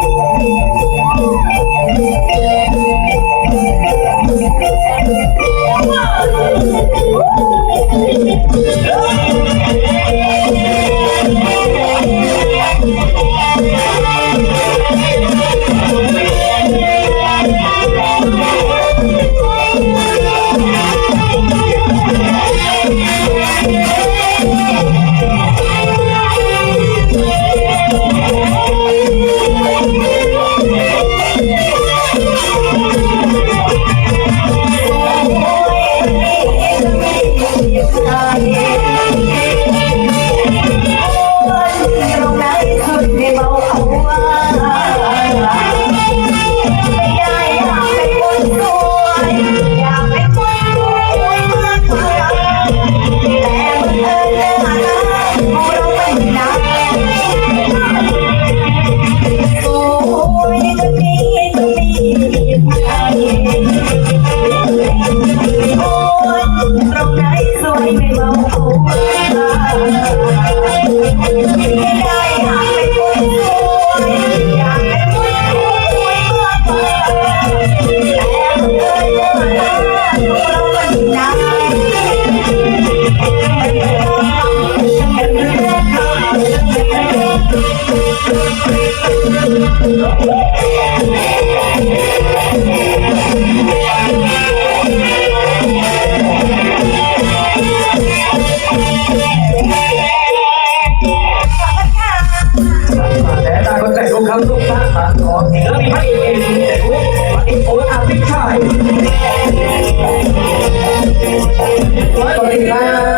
Thank you. แต่ตาคนแต่งรูปครับรูปพระตัดขอแล้วมีพระเอกเองแต่รูปพระเอกโอ้ยอาพิชัยสวัสดีครับ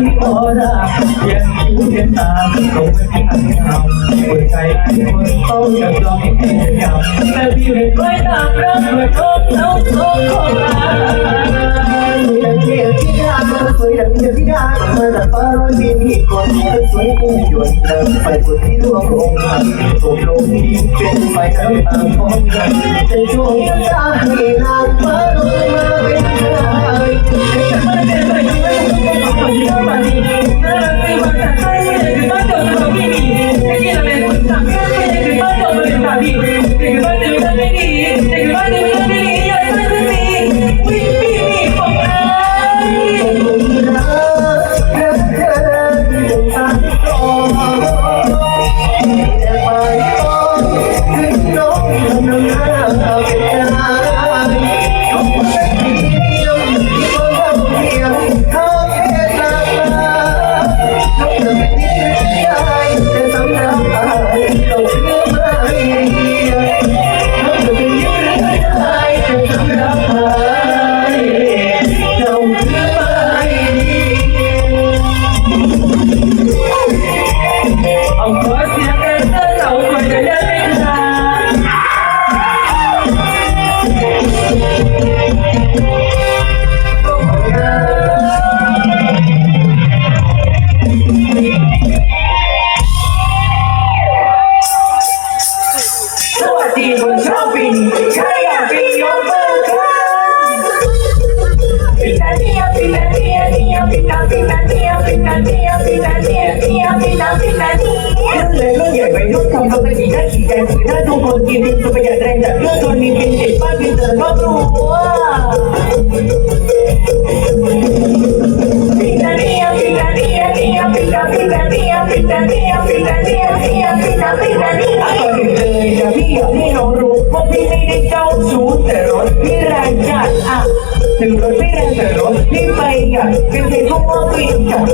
ทำไมพอได้เย็นคิ้วเย็นตาคงไม่มีทางเงาหัวใจคนต้องยังรอให้แก่ยาวแต่พี่เห็นไว้ตามรักเมื่อท้องเท้าท้องของเราสวยดังเทียนที่ดาสวยดังเทียนที่ดามาจากฟ้าร้อยปีมีคนสวยผู้หยวนเดินไปบนที่ร่วงลงมาตกลงนี้เป็นไฟน้ำตาของกันในช่วงที่ดาให้นางฟ้าลงมาเป็นชายแต่ไม่ได้เลย picadilla, picadilla. เรื่องเลยเรื่องใหญ่ไปยกทำทำไปดีน่าขี่ใจถือหน้าทุกคนกินดินจะประหยัดแรงจากเรื่องคนมีกินติดบ้านกินเจริญรอบรู้ว่า Picadilla, picadilla, picadilla, picadilla, picadilla, picadilla, picadilla, picadilla. ก่อนอื่นเลยนะพี่อยากให้น้องรู้ว่าพี่ไม่ได้เจ้าชู้แต่รถพี่แรงจัดอะถึงรถไม่แรงแต่รถพี่ไปอะเป็นเพลงเพราะว่าพี่จัด